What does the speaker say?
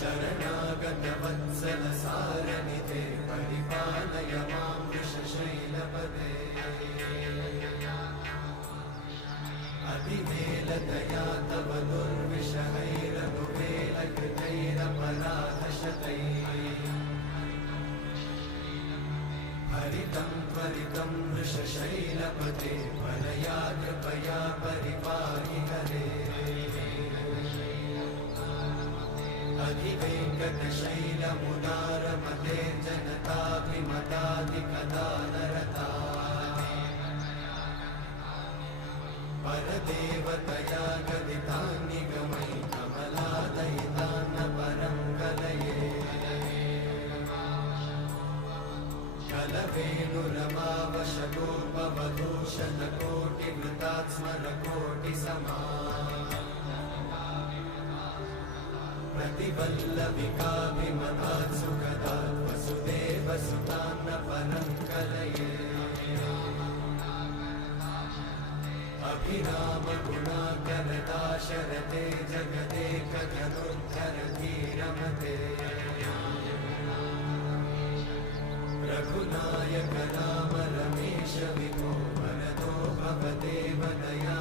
शरणागतवत्सल सारनिधे परिपालय मां वृषशैलपदे अतिवेलदया तव दुर्विषहैरनुवेलकृतैरपराधशतैः हरितं त्वरितं वृषशैलपते परया कृपया परिपाहि हरे अधिवेङ्कटशैलमुदारमते जनताभिमताधिकदानरता परदेवतया गदितान्निगमैः कमलादयितान्न परं कलये कलवेणुरमावशतोपवधूशतकोटिवृतात् स्मरकोटिसमा प्रतिवल्लविकाभिमतात् सुखदात् वसुदेवसुतान्न परं कलये अभिरामगुणाकरदाशरथे जगदेकधनुर्धरधीरमते रघुनायक राम रमेश विभो वरदो भवदेव दया